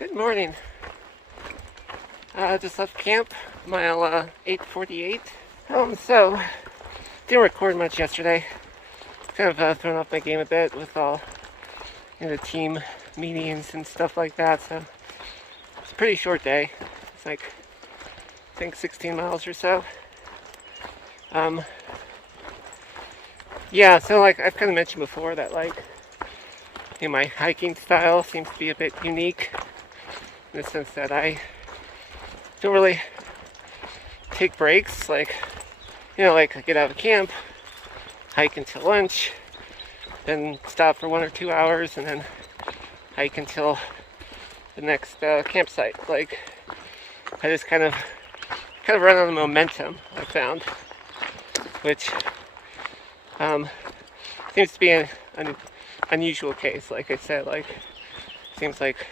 Good morning. Just left camp, mile 848. So didn't record much yesterday. Kind of thrown off my game a bit with all the team meetings and stuff like that. So it's a pretty short day. It's like I think 16 miles or so. Yeah. So like I've kind of mentioned before that my hiking style seems to be a bit unique in the sense that I don't really take breaks. I get out of camp, hike until lunch, then stop for 1 or 2 hours, and then hike until the next campsite. I just kind of run on the momentum, I found, which seems to be an unusual case. Like I said, seems like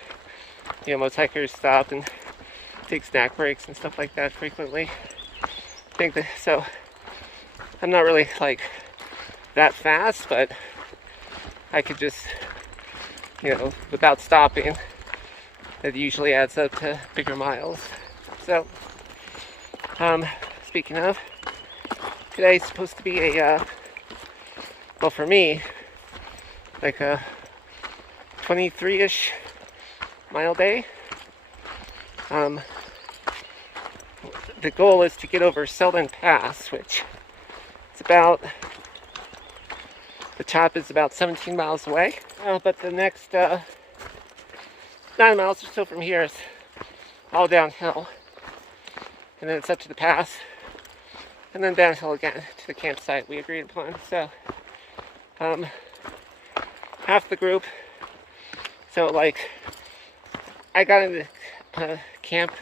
most hikers stop and take snack breaks and stuff like that frequently. I think that, so I'm not really that fast, but I could just without stopping, that usually adds up to bigger miles. So speaking of, today's supposed to be a well, for me, like a 23-ish mile day. The goal is to get over Selden Pass, which is about, the top is about 17 miles away. But the next 9 miles or so from here is all downhill. And then it's up to the pass. And then downhill again to the campsite we agreed upon. So, half the group. So I got into camp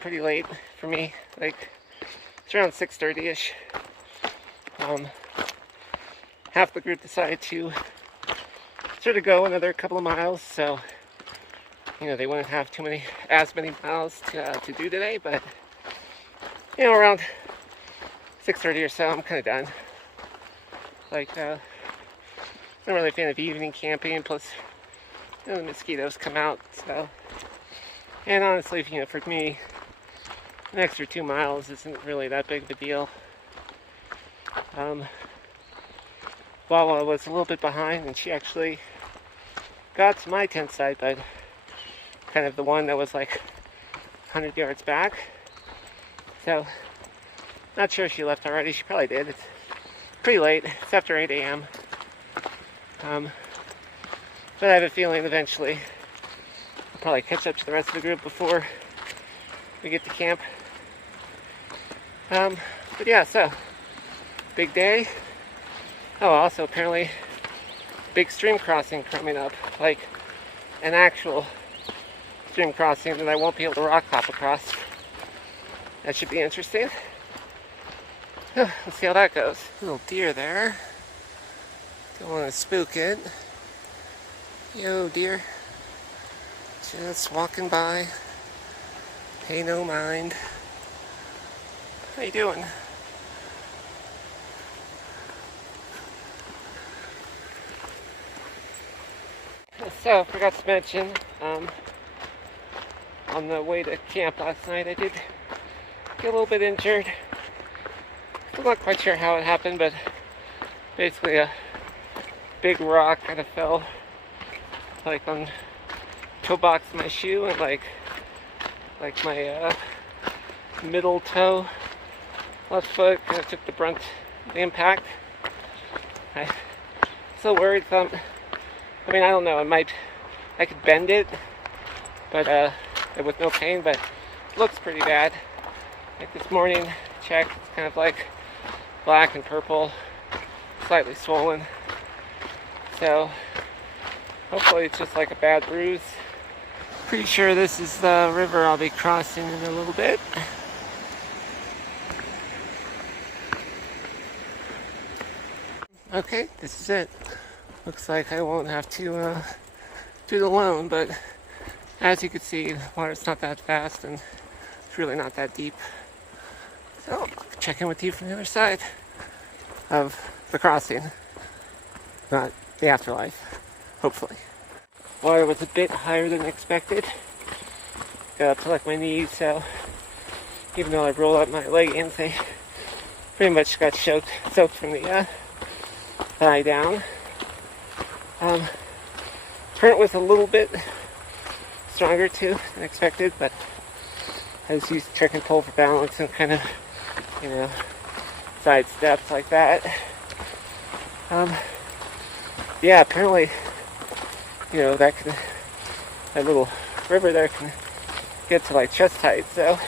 pretty late for me. It's around 6:30ish. Half the group decided to sort of go another couple of miles, so they wouldn't have as many miles to do today. But around 6:30 or so, I'm kind of done. I'm not really a fan of evening camping. Plus, the mosquitoes come out. So, and honestly, for me, an extra 2 miles isn't really that big of a deal. Wawa was a little bit behind, and she actually got to my tent site, but kind of the one that was 100 yards back. So, not sure if she left already. She probably did. It's pretty late. It's after 8 a.m. But I have a feeling eventually I'll probably catch up to the rest of the group before we get to camp. But yeah, so big day. Oh, also apparently big stream crossing coming up, an actual stream crossing that I won't be able to rock hop across. That should be interesting. Let's see how that goes. Little deer there. Don't want to spook it. Yo, deer. Just walking by. Pay no mind. How you doing? So, I forgot to mention, on the way to camp last night, I did get a little bit injured. I'm not quite sure how it happened, but basically a big rock kind of fell on toe box of my shoe, and my middle toe, left foot kind of took the brunt of the impact. I'm still worried. I don't know, I could bend it, but with no pain, but it looks pretty bad. This morning check, it's kind of black and purple, slightly swollen. So hopefully it's just a bad bruise. Pretty sure this is the river I'll be crossing in a little bit. Okay, this is it. Looks like I won't have to do it alone, but as you can see, the water's not that fast and it's really not that deep. So I'll check in with you from the other side of the crossing, not the afterlife, hopefully. Water was a bit higher than expected. Got up to like my knees, so even though I rolled up my leggings, they pretty much got soaked from the thigh down. Current was a little bit stronger too than expected, but I just used trick and pull for balance and kind of, you know, side steps like that. Yeah, apparently, you know, that little river there can get to like chest height, so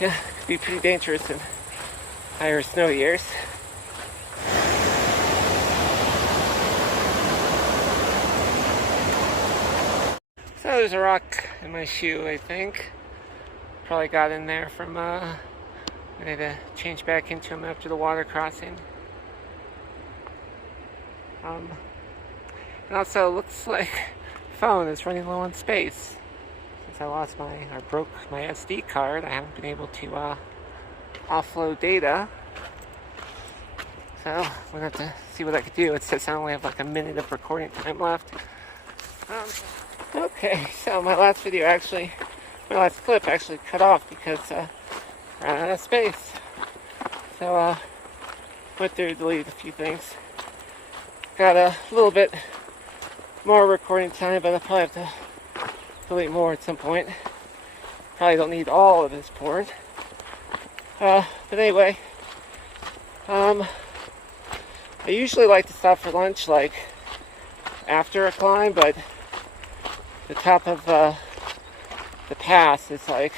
yeah, it could be pretty dangerous in higher snow years. So there's a rock in my shoe, I think. Probably got in there from, I had to change back into them after the water crossing. And also, it looks like the phone is running low on space. Since I lost or broke my SD card, I haven't been able to offload data. So, I'm gonna have to see what I could do. It says I only have like a minute of recording time left. Okay, so my last clip actually cut off because I ran out of space. So, went through, deleted a few things. Got a little bit more recording time, but I'll probably have to delete more at some point. Probably don't need all of this porn. But anyway, I usually like to stop for lunch like after a climb, but the top of the pass is like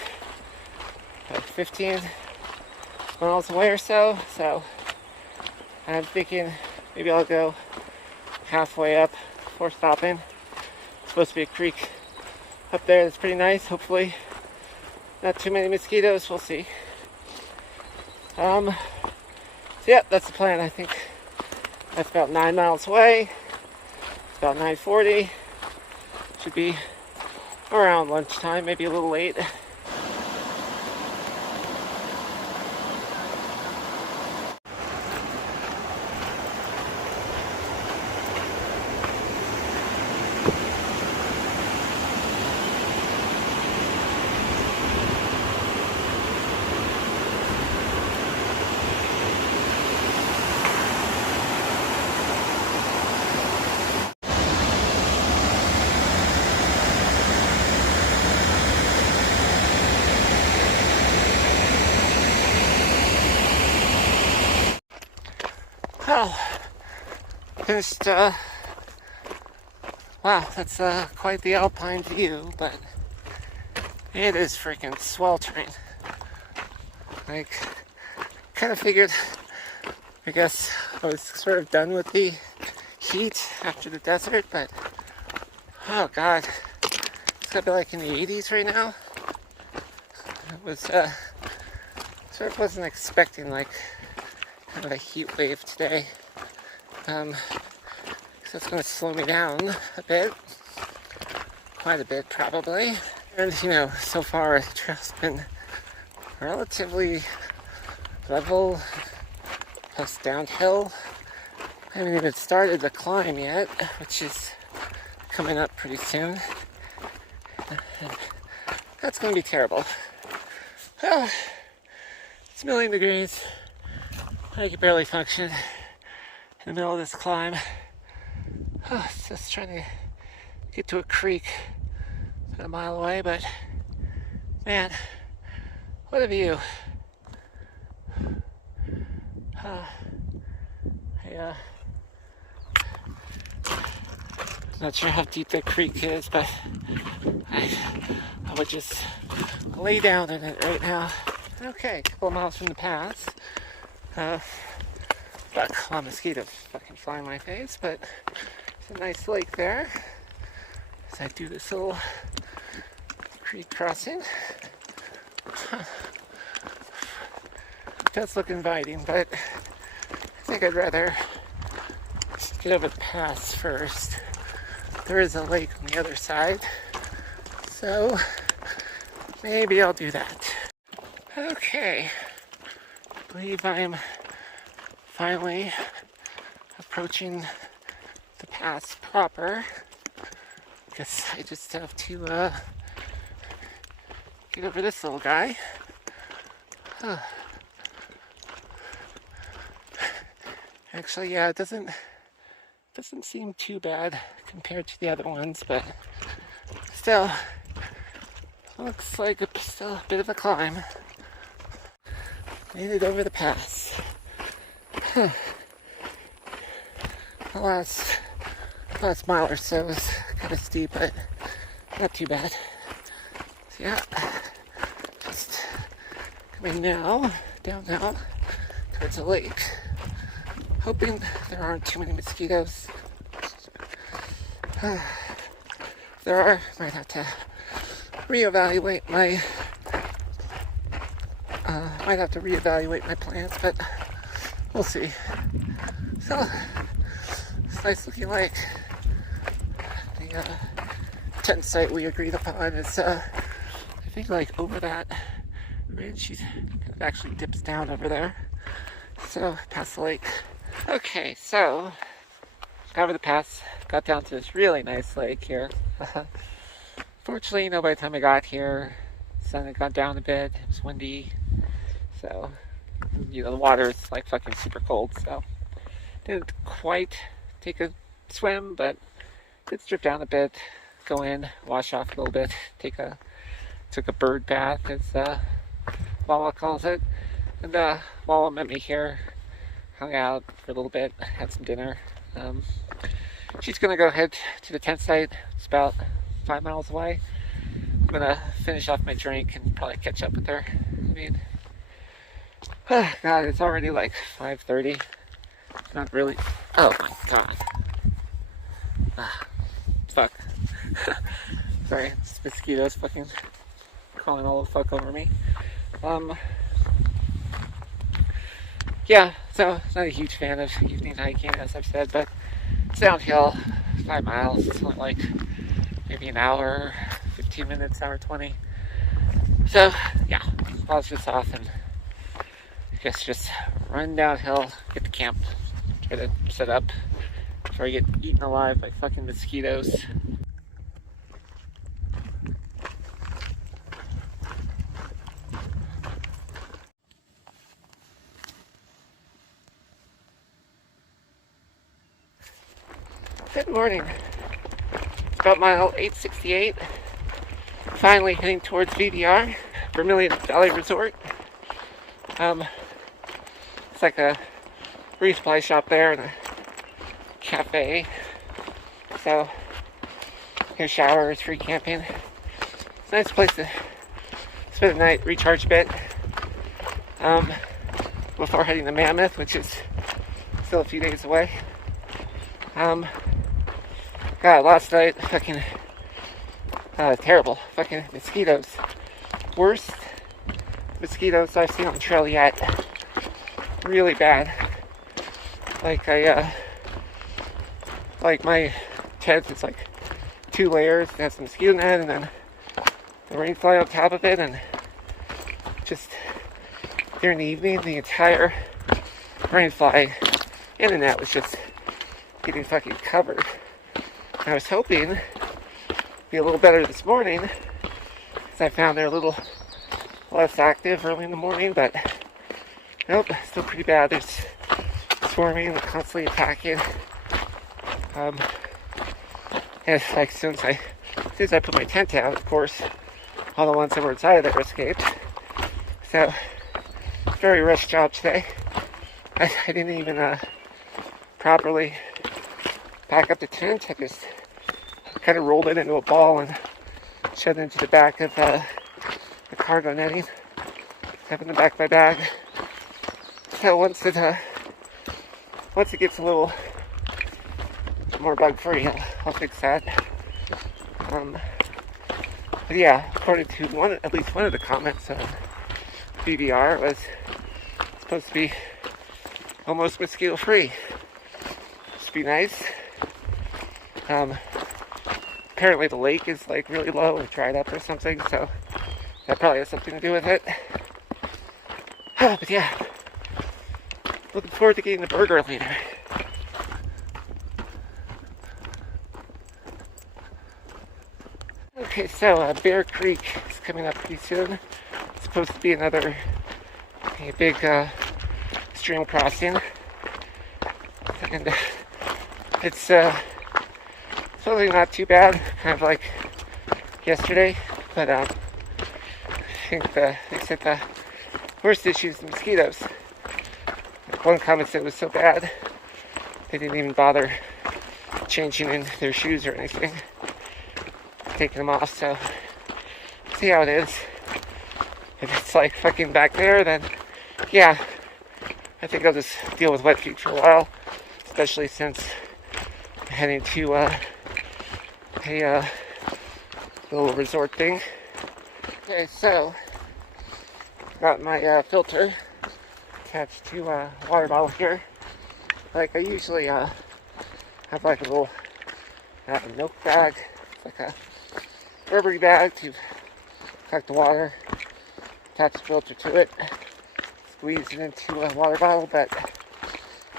15 miles away or so, so I'm thinking maybe I'll go halfway up before stopping. It's supposed to be a creek up there that's pretty nice. Hopefully not too many mosquitoes, we'll see. So yeah, that's the plan. I think that's about 9 miles away. It's about 9:40. Should be around lunchtime, maybe a little late. Well, finished, wow, that's quite the alpine view, but it is freaking sweltering. Like, kind of figured, I guess I was sort of done with the heat after the desert, but oh god, it's gonna be like in the 80s right now. It was, sort of wasn't expecting like kind of a heat wave today. So it's going to slow me down a bit, quite a bit probably. And you know, so far the trail's been relatively level, plus downhill. I haven't even started the climb yet, which is coming up pretty soon. And that's going to be terrible. It's a million degrees. I can barely function in the middle of this climb. It's just trying to get to a creek about a mile away, but man, what a view. Not sure how deep that creek is, but I would just lay down in it right now. Okay, a couple of miles from the pass. Got a lot of mosquitoes fucking flying in my face, but it's a nice lake there. As I do this little creek crossing. It does look inviting, but I think I'd rather get over the pass first. There is a lake on the other side, so maybe I'll do that. Okay, I believe I'm finally approaching the pass proper. guess I just have to get over this little guy. Actually, yeah, it doesn't seem too bad compared to the other ones, but still, looks like it's still a bit of a climb. Made it over the pass. The last mile or so was kind of steep, but not too bad. So yeah, just coming now, down now, towards the lake. Hoping there aren't too many mosquitoes. If there are, might have to reevaluate my plans, but we'll see. So it's nice looking like the tent site we agreed upon is I think like over that ridge. She kind of actually dips down over there, so past the lake. Okay, so got over the pass, got down to this really nice lake here. Fortunately, by the time I got here, the sun had gone down a bit. It was windy, so the water is like fucking super cold. So didn't quite take a swim, but did strip down a bit, go in, wash off a little bit, took a bird bath, as Wawa calls it, and Wawa met me here. Hung out for a little bit, had some dinner. She's gonna go head to the tent site. It's about 5 miles away. I'm gonna finish off my drink and probably catch up with her. I mean, God, it's already like 5:30. Not really. Oh my God. Fuck. Sorry, it's mosquitoes fucking crawling all the fuck over me. Yeah, so not a huge fan of evening hiking, as I've said, but it's downhill, 5 miles. It's only like maybe an hour, 15 minutes, hour 20. So yeah, I'll just off and I guess just run downhill, get to camp, try to set up before I get eaten alive by fucking mosquitoes. Good morning. It's about mile 868. Finally heading towards VVR, Vermilion Valley Resort. It's like a resupply shop there and a cafe. So, here's showers, free camping. It's a nice place to spend the night, recharge a bit. Before heading to Mammoth, which is still a few days away. God, last night, fucking terrible. Fucking mosquitoes. Worst mosquitoes I've seen on the trail yet. Really bad. Like my tent is like 2 layers. It has a mosquito net and then the rain fly on top of it, and just during the evening, the entire rain fly in the net was just getting fucking covered. I was hoping it'd be a little better this morning, because I found they're a little less active early in the morning, but nope, still pretty bad. There's swarming, constantly attacking. And it's like as soon as I put my tent out, of course, all the ones that were inside there escaped. So, very rushed job today. I didn't even properly pack up the tent. I just kind of rolled it into a ball and shoved it into the back of the cargo netting. Have it in the back of my bag. So once it gets a little more bug free, I'll fix that. But yeah, according to at least one of the comments on VVR, was supposed to be almost mosquito free. Must be nice. Apparently the lake is like really low or dried up or something, so that probably has something to do with it. But yeah, looking forward to getting the burger later. Okay, so Bear Creek is coming up pretty soon. It's supposed to be a big stream crossing, and it's supposedly not too bad, kind of like yesterday, but I think they said the worst issue is the mosquitoes. One comment said it was so bad they didn't even bother changing in their shoes or anything, taking them off. So see how it is. If it's like fucking back there, then yeah, I think I'll just deal with wet feet for a while, especially since I'm heading to a little resort thing. Okay, so got my filter attached to a water bottle here. Like I usually have like a little milk bag, like a rubbery bag to collect the water, attach the filter to it, squeeze it into a water bottle. But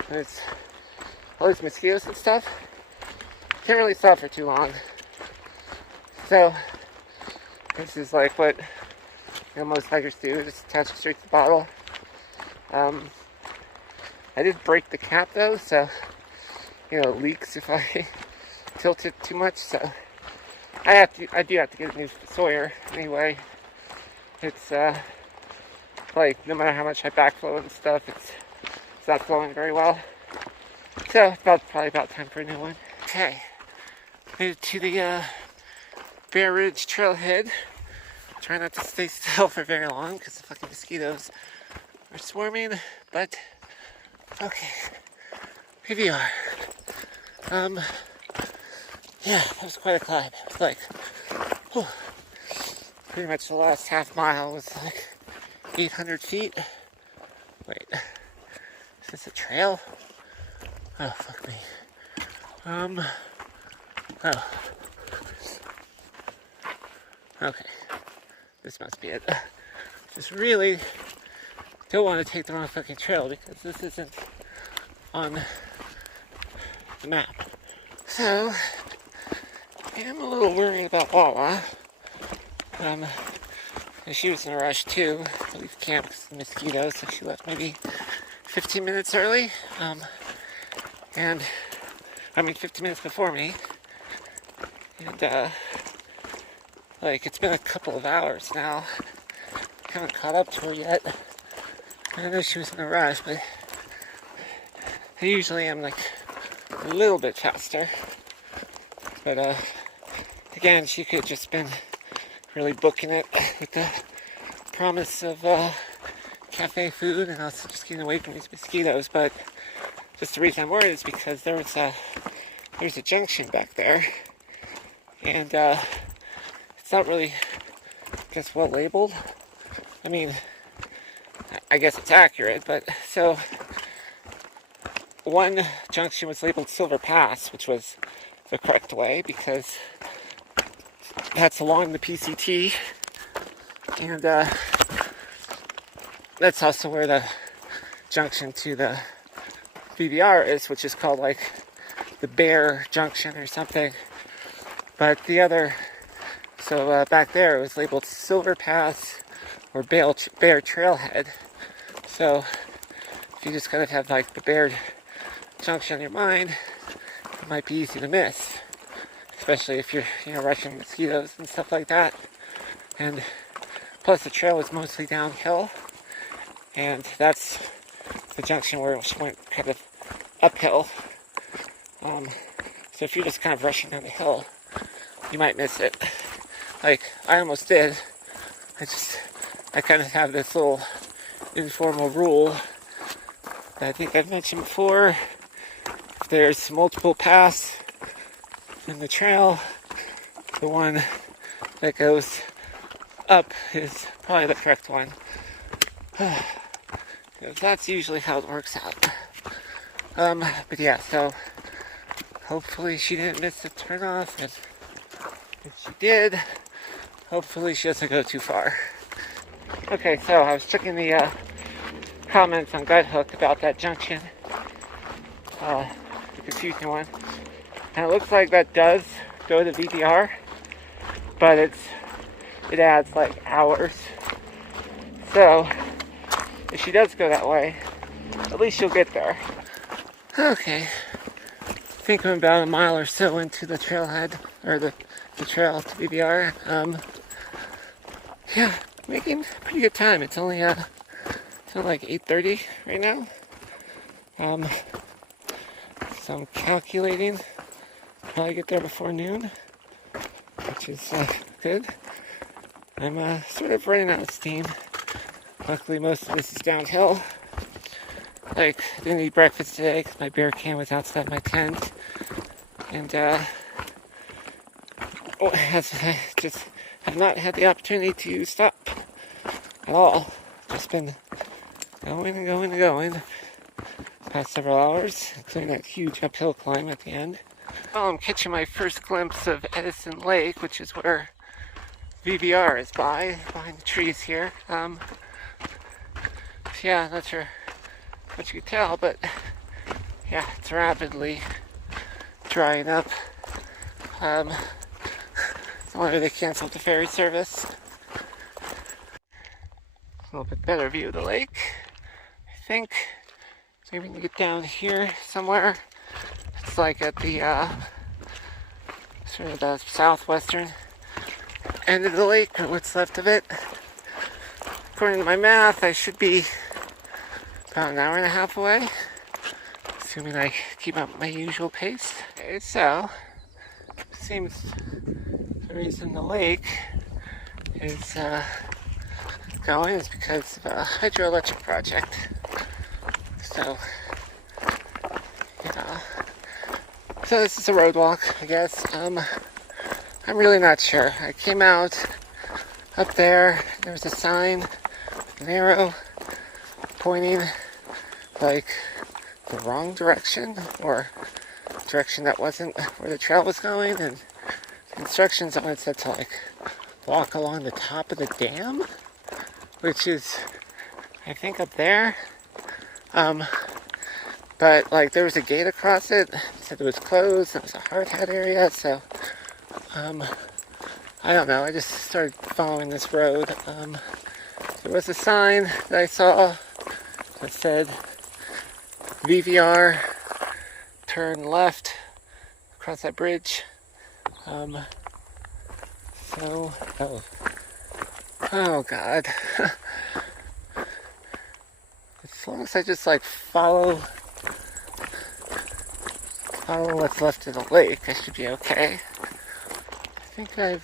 when it's all these mosquitoes and stuff, can't really stop for too long. So this is like what most hikers do, just attach it straight to the bottle. I did break the cap though, so it leaks if I tilt it too much. So I do have to get a new Sawyer anyway. It's like no matter how much I backflow and stuff, it's not flowing very well. So it's probably about time for a new one. Okay, made it to the Bear Ridge trailhead. Try not to stay still for very long because the fucking mosquitoes are swarming. But okay, VVR. Yeah, that was quite a climb. It was like, whew, pretty much the last half mile was like 800 feet. Wait, is this a trail? Oh, fuck me. Oh. Okay, this must be it. Just really don't want to take the wrong fucking trail because this isn't on the map. So, I'm a little worried about Wawa. And she was in a rush too to leave camp because of the mosquitoes, so she left maybe 15 minutes early. 15 minutes before me. And, like, it's been a couple of hours now. I haven't caught up to her yet. I know she was in a rush, but I usually am like a little bit faster. But again, she could have just been really booking it with the promise of cafe food and also just getting away from these mosquitoes. But just the reason I'm worried is because there's a junction back there, and it's not really, I guess, well labeled. I mean, I guess it's accurate, but so one junction was labeled Silver Pass, which was the correct way because that's along the PCT, and that's also where the junction to the VVR is, which is called like the Bear Junction or something. But the other, so back there it was labeled Silver Pass or Bear Trailhead. So if you just kind of have like the Bear Junction on your mind, it might be easy to miss, especially if you're rushing mosquitoes and stuff like that. And plus the trail is mostly downhill, and that's the junction where it went kind of uphill. So if you're just kind of rushing down the hill, you might miss it. Like I almost did. I kind of have this little informal rule that I think I've mentioned before. If there's multiple paths in the trail, the one that goes up is probably the correct one. That's usually how it works out. But yeah, so hopefully she didn't miss the turnoff, and if she did, hopefully she doesn't go too far. Okay, so I was checking the comments on Guidehook about that junction, the confusing one, and it looks like that does go to VVR, but it adds like hours. So if she does go that way, at least she'll get there. Okay, I think I'm about a mile or so into the trailhead, or the trail to VVR. Yeah, making pretty good time. It's only like 8:30 right now. So I'm calculating probably get there before noon, which is good. I'm sort of running out of steam. Luckily, most of this is downhill. Like, I didn't eat breakfast today because my beer can was outside my tent. And, I just have not had the opportunity to stop at all. Just been going and going and going the past several hours, including that huge uphill climb at the end. Well, I'm catching my first glimpse of Edison Lake, which is where VVR is behind the trees here. Yeah, not sure what you can tell, but yeah, it's rapidly drying up. No wonder they canceled the ferry service. A little bit better view of the lake, I think. Maybe we can get down here somewhere. It's like at the sort of the southwestern end of the lake, or what's left of it. According to my math, I should be about an hour and a half away, assuming I keep up my usual pace. Okay, so seems the reason the lake is going is because of a hydroelectric project. So, yeah. So this is a road walk, I guess. I'm really not sure. I came out up there. There was a sign, an arrow pointing like the wrong direction, or direction that wasn't where the trail was going, and instructions on it said to like walk along the top of the dam, which is I think up there. But like there was a gate across it, said it was closed, it was a hard hat area, so I don't know, I just started following this road. There was a sign that I saw that said VVR, turn left across that bridge. Oh God. As long as I just like follow what's left of the lake, I should be okay. I think I'm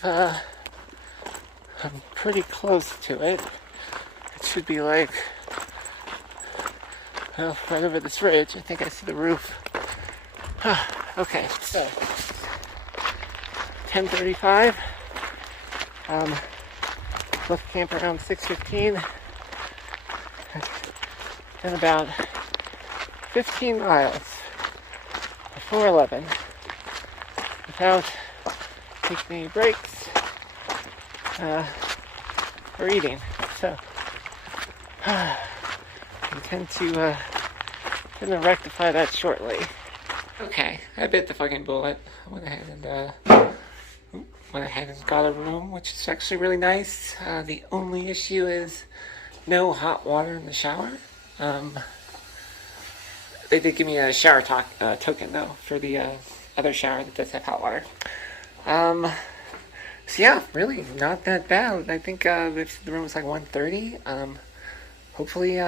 pretty close to it. It should be like, well, right over this ridge. I think I see the roof. Okay, so 10:35. Left camp around 6:15. Then about 15 miles before 11 without taking any breaks or eating. So I intend to rectify that shortly. Okay, I bit the fucking bullet. I went ahead and got a room, which is actually really nice. The only issue is no hot water in the shower. They did give me a shower token though for the other shower that does have hot water. So yeah, really not that bad. I think the room was like $130. Hopefully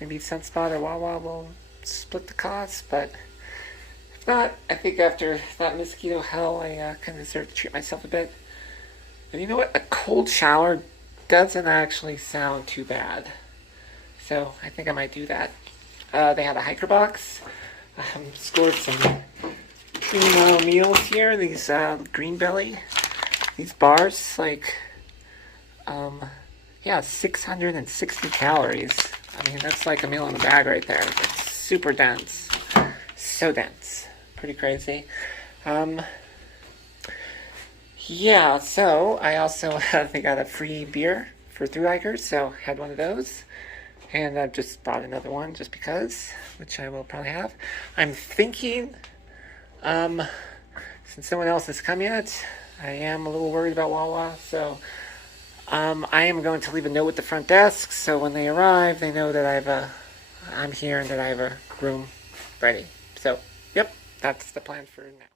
maybe Sunspot or Wawa will split the cost, but if not, I think after that Mosquito Hell, I kind of deserve to treat myself a bit. And you know what? A cold shower doesn't actually sound too bad. So I think I might do that. They had a hiker box. Scored some primo meals here. These green belly. These bars, like, 660 calories. I mean, that's like a meal in a bag right there. It's super dense. So dense. Pretty crazy. Yeah, so I also they got a free beer for thru hikers, so had one of those. And I've just bought another one just because, which I will probably have. I'm thinking, since no one else has come yet, I am a little worried about Wawa, so I am going to leave a note with the front desk, so when they arrive, they know that I'm here and that I have a room ready. So, yep, that's the plan for now.